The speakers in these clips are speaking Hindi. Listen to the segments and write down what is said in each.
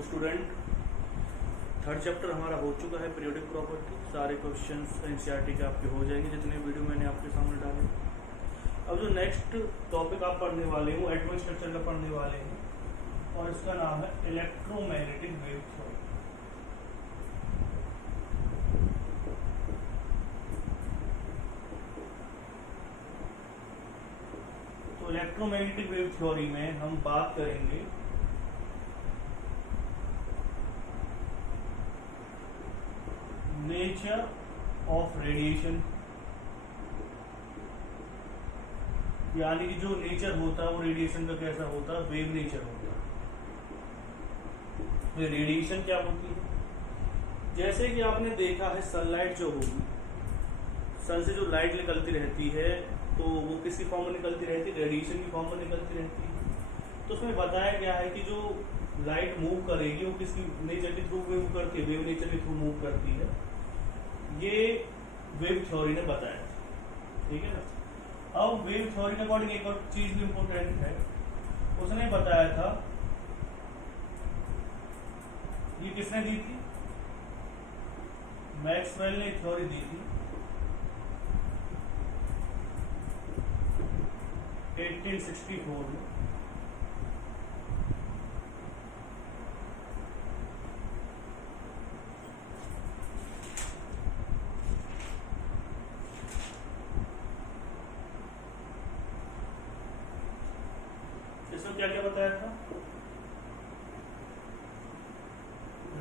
तो स्टूडेंट थर्ड चैप्टर हमारा हो चुका है पीरियोडिक प्रॉपर्टी। सारे क्वेश्चंस एनसीईआरटी के आपके हो जाएंगे जितने वीडियो मैंने आपके सामने डाले। अब जो नेक्स्ट टॉपिक आप पढ़ने वाले हो एटॉमिक स्ट्रक्चर का पढ़ने वाले हैं और इसका नाम है इलेक्ट्रोमैग्नेटिक वेव थ्योरी। तो इलेक्ट्रोमैग्नेटिक वेव थ्योरी में हम बात करेंगे नेचर ऑफ रेडिएशन, यानी कि जो नेचर होता है वो रेडिएशन का कैसा होता है, वेव नेचर होता है। रेडिएशन क्या होती है, जैसे कि आपने देखा है सनलाइट जो होगी, सन से जो लाइट निकलती रहती है तो वो किसी फॉर्म में निकलती रहती है, रेडिएशन की फॉर्म में निकलती रहती है। तो उसमें बताया गया है कि जो लाइट मूव करेगी वो किसी नेचर के थ्रू मूव करती है, वेव नेचर के थ्रू मूव करती है। ये वेव थ्योरी ने बताया, ठीक है ना। अब वेव थ्योरी के अकॉर्डिंग एक और चीज भी इंपॉर्टेंट है, उसने बताया था, ये किसने दी थी, मैक्सवेल ने थ्योरी दी थी 1864 में। इसमें क्या क्या बताया था,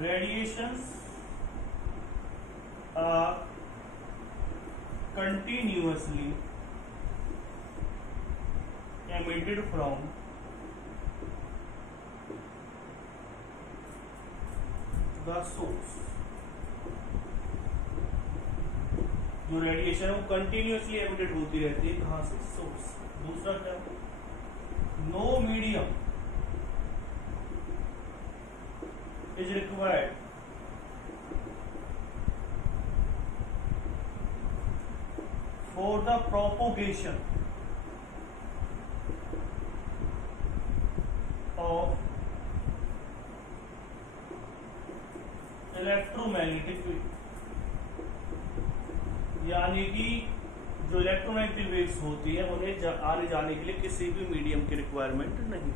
radiations are continuously emitted from the source। जो रेडिएशन है वो कंटिन्यूअसली एमिटेड होती रहती है, कहां से, सोर्स। दूसरा क्या, no medium is required for the propagation of electromagnetic wave, यानी कि जो इलेक्ट्रोमैग्नेटिक वेव्स होती है उन्हें आने जाने के लिए किसी भी मीडियम की रिक्वायरमेंट नहीं।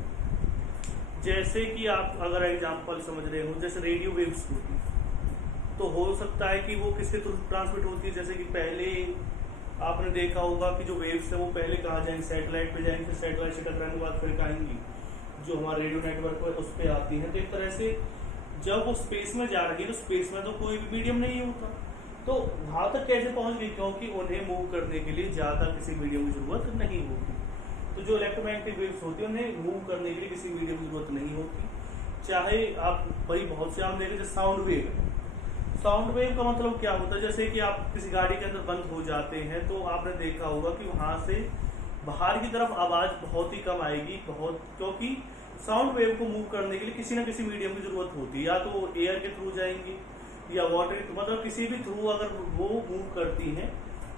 जैसे कि आप अगर एग्जांपल समझ रहे हो, जैसे रेडियो वेव्स होती तो हो सकता है कि वो किसके थ्रू ट्रांसमिट होती है। जैसे कि पहले आपने देखा होगा कि जो वेव्स है वो पहले कहाँ जाएंगे, सैटेलाइट पे जाएंगे, फिर सैटेलाइट से टकराने के बाद फिर आएंगी जो हमारा रेडियो नेटवर्क है उस पर आती है। तो एक तरह से जब वो स्पेस में जा रही है तो स्पेस में तो कोई भी मीडियम नहीं होता, तो वहां तक कैसे पहुंच गई, क्योंकि उन्हें मूव करने के लिए ज्यादा किसी मीडियम की जरूरत नहीं होती। तो जो इलेक्ट्रोमैग्नेटिक वेव्स होती है उन्हें मूव करने के लिए किसी मीडियम की जरूरत नहीं होती। चाहे आप बड़ी बहुत से आप देखें, जैसे साउंड वेव है, साउंड वेव का मतलब क्या होता है, जैसे कि आप किसी गाड़ी के अंदर बंद हो जाते हैं तो आपने देखा होगा कि वहां से बाहर की तरफ आवाज बहुत ही कम आएगी, बहुत, क्योंकि साउंड वेव को मूव करने के लिए किसी न किसी मीडियम की जरूरत होती है, या तो एयर के थ्रू जाएंगी या वाटर के, मतलब किसी भी थ्रू अगर वो मूव करती हैं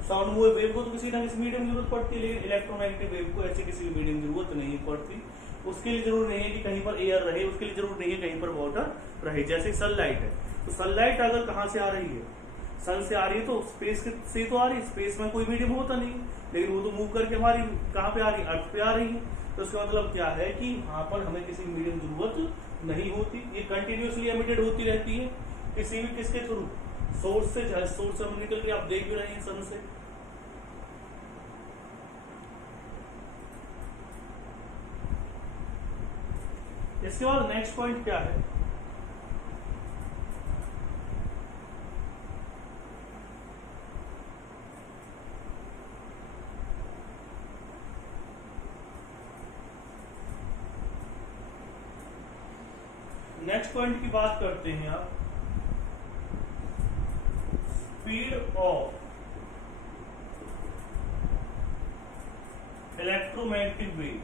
साउंड वेव को तो किसी न किसी मीडियम की जरूरत पड़ती है। लेकिन इलेक्ट्रोमैग्नेटिक वेव को ऐसी किसी भी मीडियम की जरूरत नहीं पड़ती। उसके लिए जरूर नहीं है कि कहीं पर एयर रहे, उसके लिए जरूर नहीं है कहीं पर वाटर रहे। जैसे सनलाइट है, तो सनलाइट अगर कहाँ से आ रही है, सन से आ रही है तो स्पेस से तो आ रही है, स्पेस में कोई मीडियम होता नहीं, लेकिन वो तो मूव करके हमारी कहाँ पे आ रही है, अर्थ पे आ रही है। तो इसका मतलब क्या है कि वहां पर हमें किसी मीडियम की जरूरत नहीं होती, ये कंटिन्यूअसली एमिटेड होती रहती है किसी भी किसके थ्रू, सोर्स से। सोर्स से हम निकल के आप देख भी रहे हैं सन से। इसके बाद नेक्स्ट पॉइंट क्या है, नेक्स्ट पॉइंट की बात करते हैं आप, speed of electromagnetic wave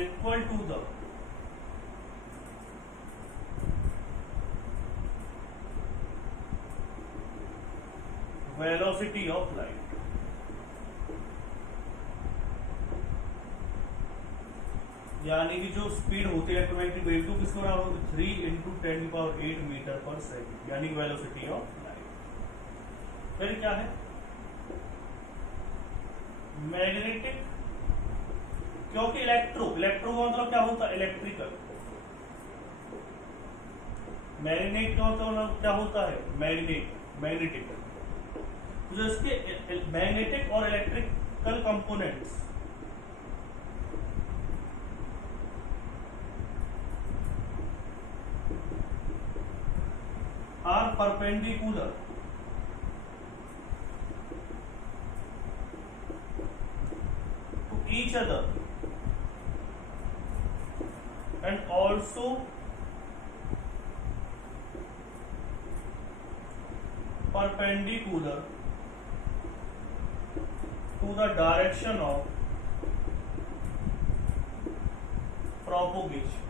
equal to the velocity of light। यानी कि जो स्पीड होती है इलेक्ट्रोमैग्नेटिक वेव की किसके बराबर होती है 3 × 10⁸ मीटर पर सेकंड, यानी वेलोसिटी ऑफ लाइट। फिर क्या है मैग्नेटिक, क्योंकि इलेक्ट्रो का मतलब क्या होता है इलेक्ट्रिकल, मैग्नेट का मतलब क्या होता है मैग्नेटिक। तो इसके मैग्नेटिक और electrical components are perpendicular to each other and also perpendicular to the direction of propagation।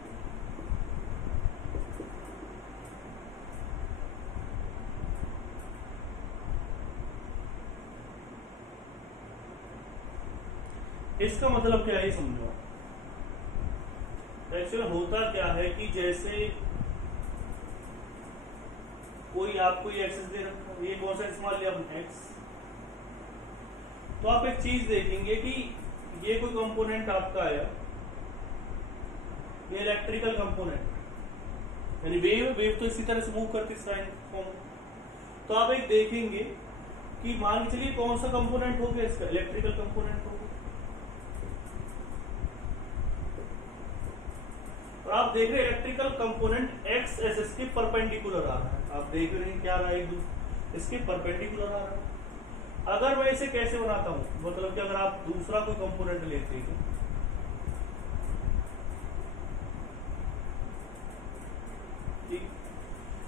इसका मतलब क्या है समझो। एक्चुअली होता क्या है कि जैसे कोई आपको ये एक्सेस दे रखा है, ये कौन सा एक्स मान लिया हमने एक्स, तो आप एक चीज देखेंगे कि ये कोई कंपोनेंट आपका आया, ये इलेक्ट्रिकल कंपोनेंट, यानी वेव तो इसी तरह से मूव करती साइन फॉर्म। तो आप एक देखेंगे कि मान के चलिए कौन सा कंपोनेंट हो गया इसका, इलेक्ट्रिकल कंपोनेंट हो गया। और आप देख रहे हैं इलेक्ट्रिकल कंपोनेंट एक्स एस के परपेंडिकुलर आ रहा है, आप देख रहे हैं क्या आ रहा है इसके परपेंडिकुलर आ रहा है। अगर मैं इसे कैसे बनाता हूं, मतलब कि अगर आप दूसरा कोई कंपोनेंट लेते हैं, ठीक,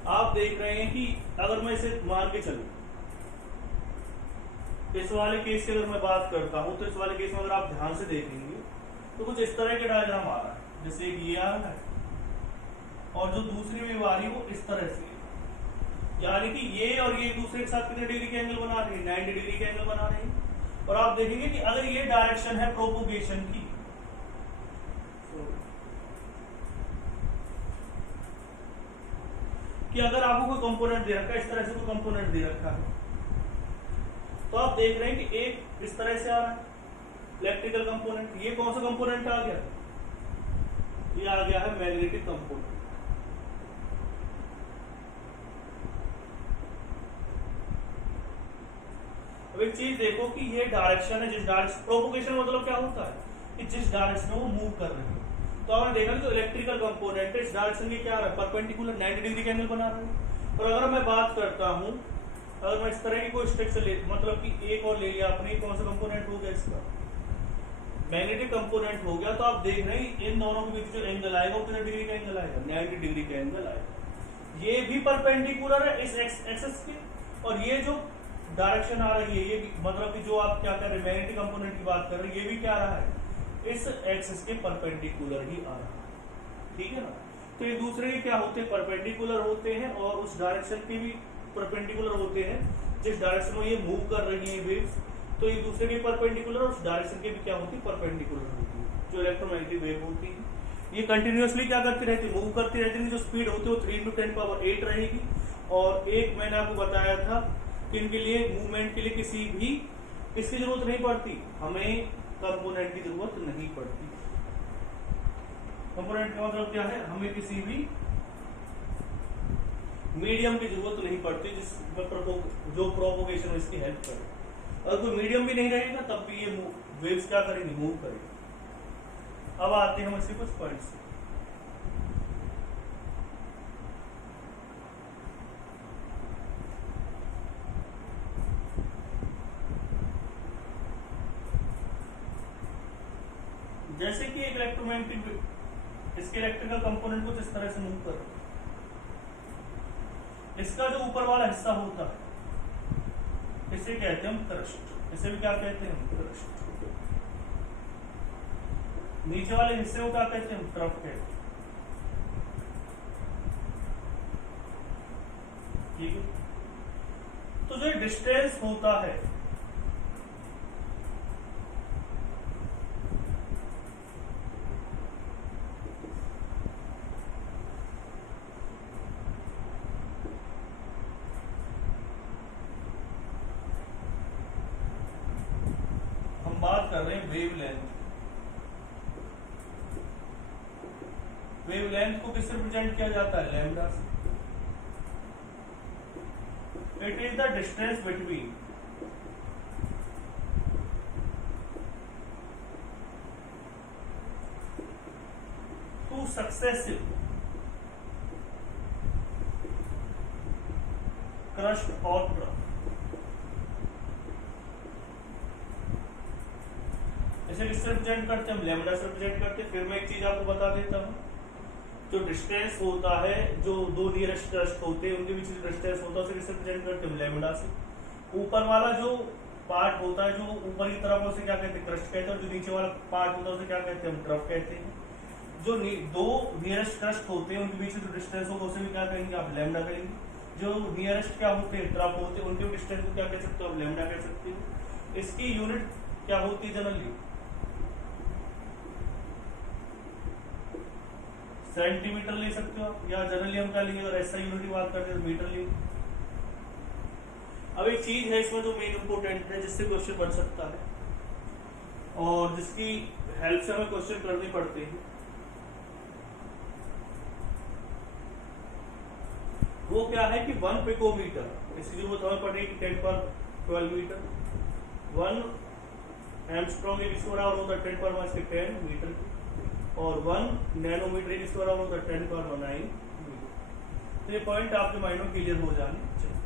आप देख रहे हैं कि अगर मैं इसे मान के चलूं, इस वाले केस की अगर मैं बात करता हूं, तो इस वाले केस में अगर आप ध्यान से देखेंगे तो कुछ इस तरह के डायग्राम आ रहा है, जैसे ये आ रहा है और जो दूसरी वेव आ रही है वो इस तरह से, यानी कि ये और ये दूसरे के साथ कितने डिग्री के एंगल बना रहे हैं, 90 डिग्री के एंगल बना रहे हैं। और आप देखेंगे कि अगर ये डायरेक्शन है प्रोपोगेशन की, कि अगर आपको कोई कंपोनेंट दे रखा है, इस तरह से कोई कंपोनेंट दे रखा है, तो आप देख रहे हैं कि एक इस तरह से आ रहा है इलेक्ट्रिकल कंपोनेंट, ये कौन सा कंपोनेंट आ गया, ये आ गया है मैग्नेटिक कंपोनेंट। अब एक चीज देखो कि ये डायरेक्शन है, जिस डायरेक्शन प्रोपोगेशन मतलब क्या होता है कि जिस डायरेक्शन में वो मूव कर रहे हैं। तो आपने देखा कि जो इलेक्ट्रिकल कंपोनेंट है इस डायरेक्शन के क्या आ रहा है, परपेंडिकुलर 90 डिग्री के एंगल बना रहे हैं। और अगर मैं बात करता हूं, अगर मैं इस तरह की कोई स्ट्रक्चर ले, मतलब कि एक और ले लिया आपने, कौन सा कंपोनेंट हो गया इसका, मैग्नेटिक कंपोनेंट हो गया, तो आप देख रहे हैं इन दोनों के बीच जो एंगल आएगा वो कितने डिग्री का एंगल आएगा, 90 डिग्री का एंगल आएगा। ये भी परपेंडिकुलर है इस एक्सेस के, और ये जो डायरेक्शन आ रही है, ये भी मतलब कि जो आप क्या कर रहे हैं मैग्नेटिक कंपोनेंट की बात कर रहे हैं, ये भी क्या आ रहा है इस एक्सेस के परपेंडिकुलर ही आ रहा है, ठीक है ना। तो ये दूसरे के क्या होते हैं, परपेंडिकुलर होते हैं, और उस डायरेक्शन के भी परपेंडिकुलर होते हैं जिस डायरेक्शन में ये मूव कर रही है वेव्स। तो ये दूसरे के परपेंडिकुलर और उस डायरेक्शन के भी क्या होती है, परपेंडिकुलर होती है। जो इलेक्ट्रोमैग्नेटिक वेव होती है ये कंटिन्यूअसली क्या करती रहती है, मूव करती रहती है। जो स्पीड होती है वो 3 × 10⁸ रहेगी। और एक मैंने आपको बताया था कि इनके लिए मूवमेंट के लिए किसकी जरूरत नहीं पड़ती, हमें कंपोनेंट की जरूरत नहीं पड़ती। कंपोनेंट का मतलब क्या है, हमें किसी भी मीडियम की जरूरत नहीं पड़ती जो प्रोपोगेशन इसकी हेल्प करे। अगर कोई मीडियम भी नहीं रहेगा तब भी ये वेव्स क्या करेंगे, मूव करेंगे। अब आते हैं हम इसके कुछ पॉइंट्स। जैसे कि एक इलेक्ट्रोमैग्नेटिक, इसके इलेक्ट्रिकल कंपोनेंट कुछ इस तरह से मूव कर रहे हैं। इसका जो ऊपर वाला हिस्सा होता है इसे कहते हैं हम क्रस्ट, इसे भी क्या कहते हैं हम क्रस्ट। नीचे वाले हिस्से को क्या कहते हैं हम ट्रफ कहते हैं, ठीक है। तो जो डिस्टेंस होता है हम बात कर रहे हैं वेवलेंथ। वेवलेंथ को किससे रिप्रेजेंट किया जाता है? लैम्डा से। It is the distance between two successive crust और ट्रफ। इसे किससे रिप्रेजेंट करते हैं? हम लैम्डा से रिप्रेजेंट करते हैं। फिर मैं एक चीज आपको बता देता हूं, जो डिस्टेंस होता है, जो दो नियरेस्ट क्रस्ट होते हैं उनके बीच जो डिस्टेंस होता है उसे किससे रिप्रेजेंट करते हैं? लैम्डा से। ऊपर वाला जो पार्ट होता है, जो ऊपर की तरफ, उसे क्या कहते हैं? क्रस्ट कहते हैं। और जो नीचे वाला पार्ट होता है उसे क्या कहते हैं? हम ट्रफ कहते हैं। जो दो नियरेस्ट क्रस्ट होते हैं उनके बीच जो डिस्टेंस होगा उसे भी क्या कहेंगे? आप लैम्डा कहेंगे। जो नियरेस्ट क्या होते हैं? ट्रफ होते हैं। उनके डिस्टेंस को क्या कह सकते हो? आप लैम्डा कह सकते हो। इसकी यूनिट क्या होती है जनरली? सेंटीमीटर ले सकते हो आप, या जनरली हम क्या लेंगे? अगर ऐसा यूनिट की बात करते हैं तो मीटर लेंगे। अब एक चीज है इसमें जो मेन इंपोर्टेंट है, जिससे क्वेश्चन बन सकता है और जिसकी हेल्प से हमें क्वेश्चन करने पड़ते हैं, वो क्या है कि 1 पिकोमीटर, इसकी जरूरत हमें पड़ेगी 10^12 मीटर। 1 एंगस्ट्रॉम इसके बराबर होता है 10^10 मीटर, और 1 नैनोमीटर इसके बराबर होता है 10^9 मीटर। तो ये पॉइंट आपके माइंड में क्लियर हो जाने चाहिए।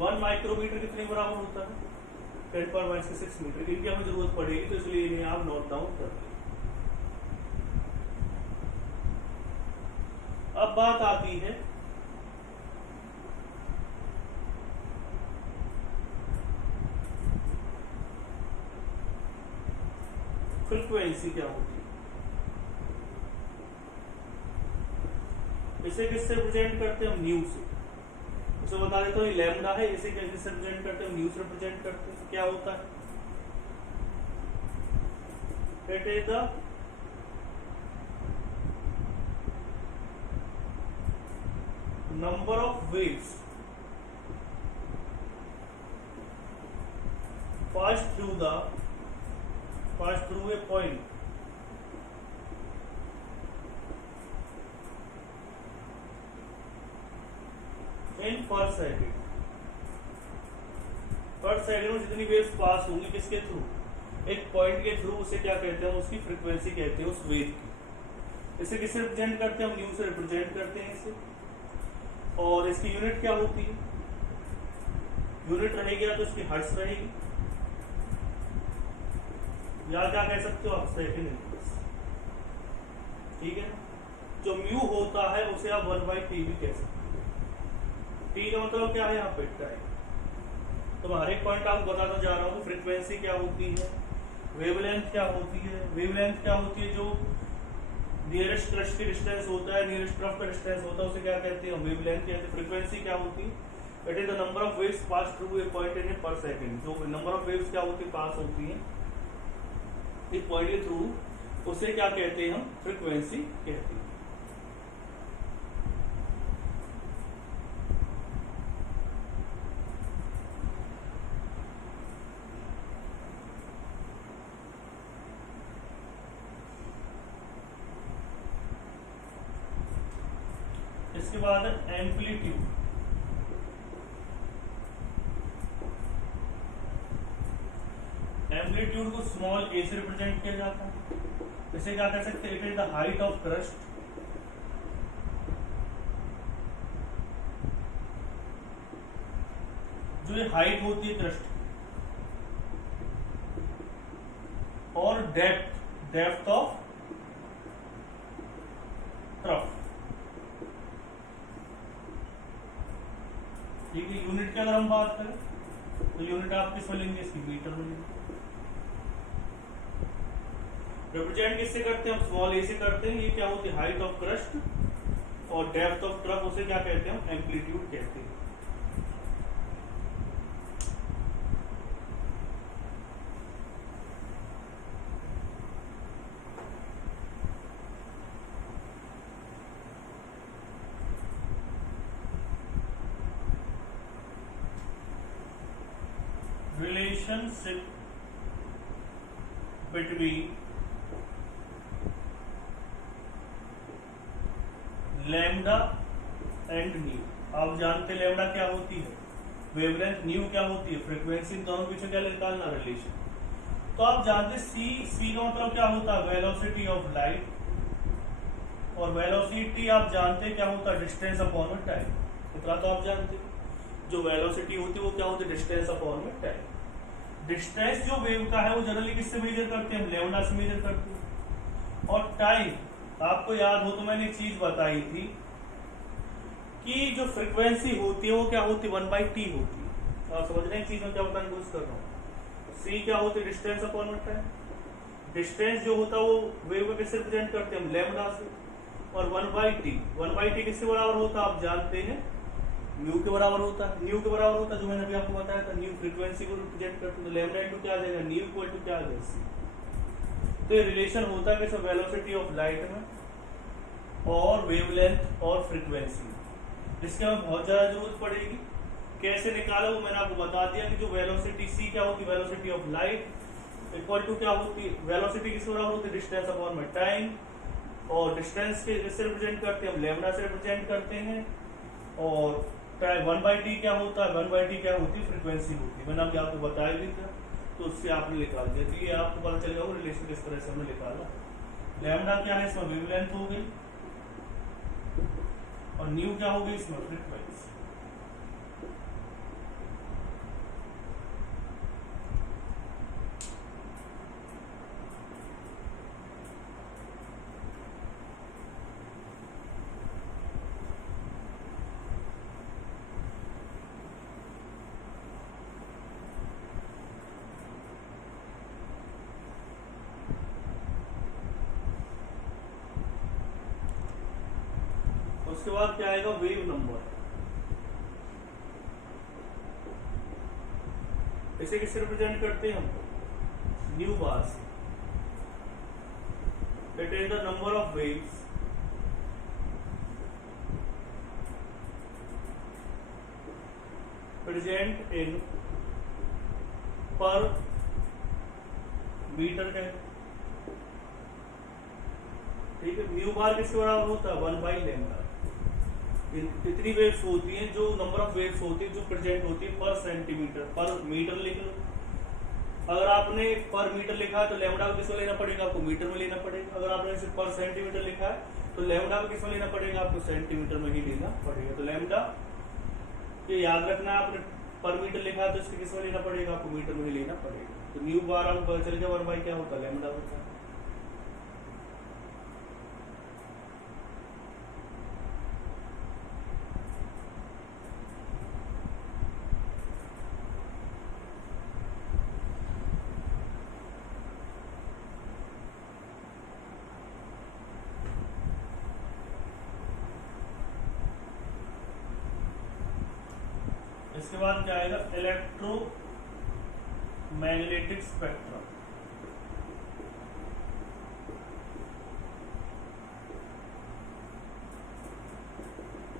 1 माइक्रोमीटर कितने बराबर होता है? 10^6 मीटर। इनकी हमें जरूरत पड़ेगी, तो इसलिए इन्हें आप नोट डाउन कर लें। अब बात आती है फ्रीक्वेंसी क्या होती है। इसे किससे रिप्रेजेंट करते हैं? हम न्यू से। उसे बता देता हूँ, लैम्डा है। इसे किससे रिप्रेजेंट करते हैं? न्यू से रिप्रेजेंट करते हैं। क्या होता है? It is the number of waves passed through a point in per second। पर सेकंड में जितनी वेव्स पास होंगी किसके थ्रू? एक पॉइंट के थ्रू। उसे क्या कहते हैं? उसकी फ्रीक्वेंसी कहते हैं उस वेव की। इसे किससे रिप्रेजेंट करते हैं? हम न्यू से रिप्रेजेंट करते हैं इसे। और इसकी यूनिट क्या होती है? यूनिट रहेगी या तो इसकी हर्ट्ज रहेगी, या क्या कह सकते हो आप? Second inverse. ठीक है। जो म्यू होता है उसे आप 1/T भी कह सकते हो। टी का मतलब क्या है यहाँ पे? टाइम। तो मैं हर एक पॉइंट आपको बताता जा रहा हूँ। फ्रीक्वेंसी क्या होती है, वेवलेंथ क्या होती है। वेवलेंथ क्या होती है? जो नियरेस्ट क्रस्ट की डिस्टेंस होता है, नियरेस्ट ट्रफ का डिस्टेंस होता है, उसे क्या कहते हैं? वेवलेंथ कहते हैं। फ्रीक्वेंसी क्या होती है? It is the number of waves pass through a point in a per second. जो नंबर ऑफ वेव्स क्या होती है? पास होती है इस पॉइंट के थ्रू, उसे क्या कहते हैं? हम फ्रीक्वेंसी कहते हैं। इसके बाद एम्पलीट्यूड। एम्पलीट्यूड को स्मॉल ए से रिप्रेजेंट किया जाता है। इसे क्या कह सकते हैं? It is the height of crust जो ये हाइट होती है क्रस्ट, और डेप्थ ऑफ ट्रफ। ठीक है। यूनिट की अगर हम बात करें तो यूनिट आप किस में लेंगे? इसकी मीटर में लेंगे। रिप्रेजेंट किससे करते हैं? हम स्मॉल ए से करते हैं। ये क्या होती है? हाइट ऑफ क्रस्ट, और डेप्थ ऑफ ट्रफ उसे क्या कहते हैं? हम एम्पलीट्यूड कहते हैं। relationship between lambda and new. आप जानते लैम्डा क्या होती है, वेवलेंथ, न्यू क्या होती है, फ्रीक्वेंसी, इन दोनों के बीच क्या निकालना रिलेशन। तो आप जानते सी का मतलब क्या होता है, वेलोसिटी ऑफ लाइट, और वेलोसिटी आप जानते क्या होता है, डिस्टेंस अपॉन में टाइम। इतना तो आप जानते हो, जो वेलोसिटी होती है वो क्या होती है, डिस्टेंस अपॉन में टाइम। डिस्टेंस जो वेव का है वो जनरली किससे मेजर करते हैं, हम लैम्डा से मेजर करते हैं। और टाइम, आपको याद हो तो मैंने एक चीज बताई थी कि जो फ्रीक्वेंसी होती है वो क्या होती है, 1/t होती है। आप समझ रहे हैं चीज में क्या बताने की कोशिश कर रहा हूँ। सी क्या होती है, डिस्टेंस अपॉन में टाइम। डिस्टेंस जो होता है वो वेव को किससे रिप्रेजेंट करते हैं, हम लैम्डा से। और 1/t किससे बराबर होता है, आप जानते हैं न्यू के बराबर होता है। न्यू के बराबर होता है, जो मैंने अभी आपको बताया था, न्यू फ्रीक्वेंसी को रिप्रेजेंट करते हैं। तो लैम्डा इनटू क्या आ जाएगा, न्यू इक्वल टू क्या आ जाएगा, सी। तो ये रिलेशन होता है कि वेलोसिटी ऑफ लाइट में और वेवलेंथ और फ्रीक्वेंसी। इसके हमें बहुत ज्यादा जरूरत पड़ेगी। कैसे निकाला वो मैंने आपको बता दिया कि जो वेलोसिटी सी क्या होती है, velocity of light equal to क्या होती है, वेलोसिटी किसके बराबर होती है, डिस्टेंस अपॉन में टाइम। और डिस्टेंस के किससे रिप्रेजेंट करते हैं, हम लैम्डा से रिप्रेजेंट करते हैं। और 1/t क्या होता है, 1/t क्या होती है, फ्रीक्वेंसी होती है। मैंने अभी आपको बताया भी था, तो उससे आपने निकाल दिया। तो ये आपको पता चलेगा वो रिलेशन किस तरह से हमने निकाला। लैम्डा क्या है, इसमें वेवलेंथ हो गई, और न्यू क्या हो गई, इसमें फ्रीक्वेंसी। उसके बाद क्या आएगा, वेव नंबर। इसे किससे रिप्रेजेंट करते हैं हम, न्यू बार से। It is the number of waves present in पर मीटर है। ठीक है, म्यू बार किसके बराबर होता है, 1/λ। इतनी वेव्स होती हैं, जो नंबर ऑफ वेव्स होती है जो प्रेजेंट होती है पर सेंटीमीटर, पर मीटर लिख लो। अगर आपने पर मीटर लिखा है तो लैम्डा को किसमें लेना पड़ेगा, आपको मीटर में लेना पड़ेगा। अगर आपने सिर्फ पर सेंटीमीटर लिखा है तो लैम्डा को किसमें लेना पड़ेगा, आपको सेंटीमीटर में ही लेना पड़ेगा। तो लैम्डा ये याद रखना, आपने पर मीटर लिखा है तो इसके किसमें लेना पड़ेगा, आपको मीटर में ही लेना पड़ेगा। तो न्यू बार आपको पता चल गया 1/, क्या होता है, लैम्डा होता है। इसके बाद क्या आएगा, electromagnetic spectrum.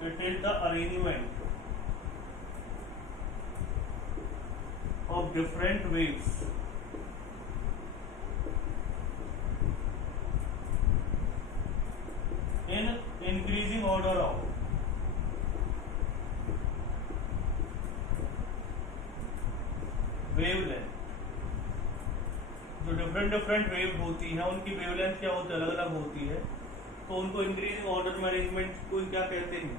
It is the arrangement of different waves in increasing order of wavelength. जो डिफरेंट वेव होती है उनकी वेवलेंथ क्या होती है, अलग अलग होती है। तो उनको इंक्रीजिंग ऑर्डर में अरेंजमेंट को क्या कहते हैं,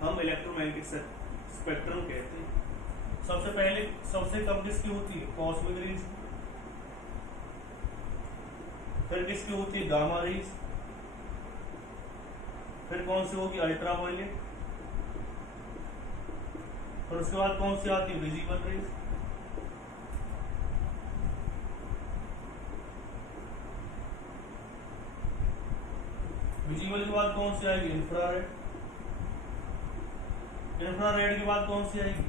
हम इलेक्ट्रोमैग्नेटिक स्पेक्ट्रम कहते हैं। सबसे पहले सबसे कम किसकी होती है, कॉस्मिक रेज। फिर किसकी होती है, गामा रेज। फिर कौन सी होगी, अल्ट्रावायलेट। और उसके बाद कौन सी आती है, विजिबल रेज। विजिबल के बाद कौन सी आएगी, इंफ्रारेड। इंफ्रारेड के बाद कौन सी आएगी,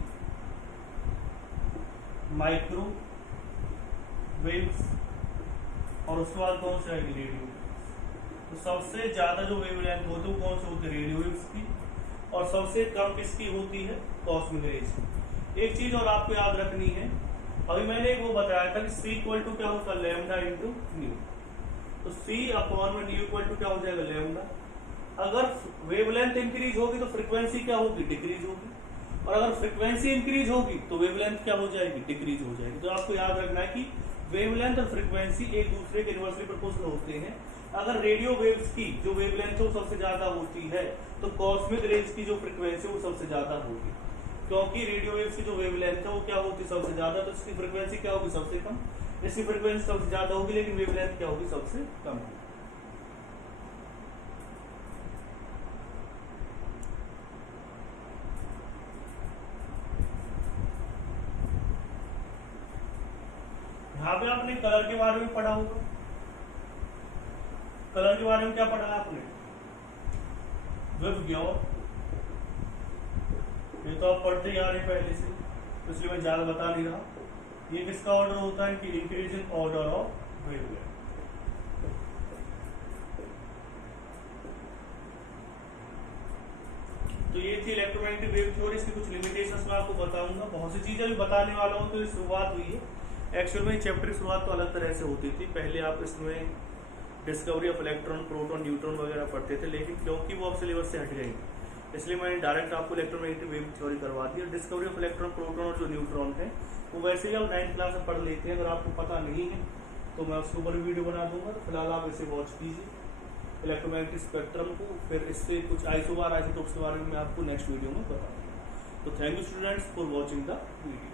माइक्रो वेव्स। और उसके बाद कौन सी आएगी, रेडियो वेव्स। तो सबसे ज्यादा जो वेवलेंथ होती है वो कौन सी होती है, रेडियो वेव्स की। और सबसे कम किसकी होती है, कॉस्मिक रेज की। एक चीज और आपको याद रखनी है अभी मैंने वो बताया था कि C इक्वल टू क्या होगा, लैम्डा इंटू न्यू। तो C अपॉन में न्यू इक्वल टू क्या हो जाएगा, लैम्डा। अगर वेवलेंथ इंक्रीज होगी तो फ्रीक्वेंसी क्या होगी, डिक्रीज होगी, और अगर फ्रीक्वेंसी इंक्रीज होगी तो वेवलेंथ क्या हो जाएगी, डिक्रीज हो जाएगी। तो आपको याद रखना है कि वेवलेंथ और फ्रीक्वेंसी एक दूसरे के इनवर्सली प्रोपोर्शनल होते हैं। अगर रेडियो वेव्स की जो वेवलेंथ है वो सबसे ज्यादा होती है तो कॉस्मिक रेज की जो फ्रीक्वेंसी वो सबसे ज्यादा होगी, क्योंकि रेडियो वेव्स की जो वेवलेंथ है वो क्या होती है, सबसे ज्यादा, तो इसकी फ्रीक्वेंसी क्या होगी, सबसे कम। इसकी फ्रीक्वेंसी सबसे ज्यादा होगी लेकिन वेवलेंथ क्या होगी, सबसे कम होगी। यहाँ पे आपने कलर के बारे में पढ़ा होगा। कलर के बारे में क्या पढ़ा है आपने, विवग्योर, ये तो आप पढ़ते ही आ रहे पहले से, तो इसलिए मैं ज्यादा बता नहीं रहा। ये किसका ऑर्डर होता है कि increase in order of wavelength. तो ये थी इलेक्ट्रोमैग्नेटिक वेव थ्योरी। इसकी कुछ लिमिटेशंस मैं आपको बताऊंगा, बहुत सी चीजें भी बताने वाला हूँ। तो ये शुरुआत हुई है, एक्चुअल में चैप्टर की शुरुआत तो अलग तरह से होती थी। पहले आप इसमें discovery of electron, proton, neutron वगैरह पढ़ते थे, लेकिन क्योंकि वो अब सिलेबस से हट गए इसलिए मैंने डायरेक्ट आपको इलेक्ट्रोमैग्नेटिक वेव थ्योरी करवा दी। डिस्कवरी ऑफ इलेक्ट्रॉन, प्रोटॉन और जो न्यूट्रॉन है वो वैसे ही आप 9th क्लास में पढ़ लेते हैं। अगर आपको पता नहीं है तो मैं उसके ऊपर वीडियो बना दूंगा, तो फिलहाल आप इसे वॉच कीजिए इलेक्ट्रोमैग्नेटिक स्पेक्ट्रम को। फिर इससे कुछ आइसोबार, आइसोटोप्स के बारे में मैं आपको नेक्स्ट वीडियो में बताऊंगा। तो thank you students for watching the video.